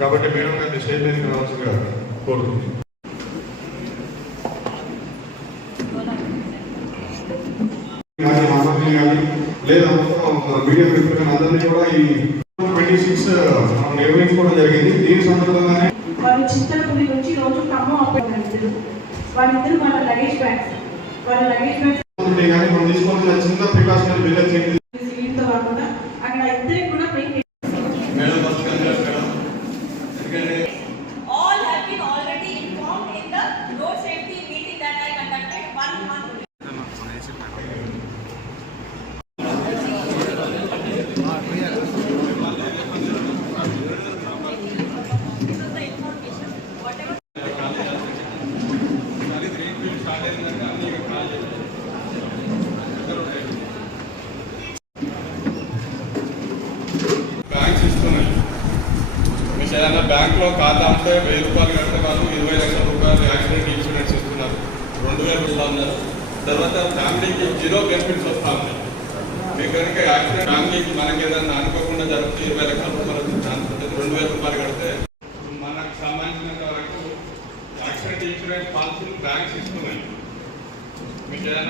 కాబట్టి మేడం గారిని స్టేజ్ మీదకి రావాల్సిందిగా కోరుతుంది. లేదా మీడియా మిత్రులను అందరినీ కూడా ఈ 26 మనం నిర్వహించుకోవడం జరిగింది. దీని సందర్భంగానే వాళ్ళు చింతలపల్లి నుంచి రోజు ఖమ్మం అప్పటిద్దరు వాళ్ళిద్దరు వాళ్ళ లగేజ్ బ్యాగ్స్ కానీ మనం తీసుకోవాల్సిన చిన్న ప్రికాషనరీ మెజర్స్ ఏంటి కాకుండా అక్కడ ఇద్దరికి కూడా all have been already informed in the road safety meeting that I conducted 1 month ago. ఏదైనా బ్యాంకులో ఖాతా ఉంటే 1000 రూపాయలు కడితే వాళ్ళు 20 లక్షల రూపాయలు యాక్సిడెంట్ ఇన్సూరెన్స్ ఇస్తున్నారు. 2000 ఇస్తా ఉన్నారు. తర్వాత ఫ్యామిలీకి 0 బెనిఫిట్స్ వస్తూ ఉన్నాయి. మీకు కనుక యాక్సిడెంట్ ఫ్యామిలీకి మనకి ఏదైనా అనుకోకుండా జరిగితే 20 లక్షల రూపాయలు ఛాన్స్ ఉంటుంది. 2000 రూపాయలు కడితే మనకు సంబంధించినంత వరకు యాక్సిడెంట్ ఇన్సూరెన్స్ పాలసీలు బ్యాంక్స్ ఇస్తున్నాయి. మీకు ఏదైనా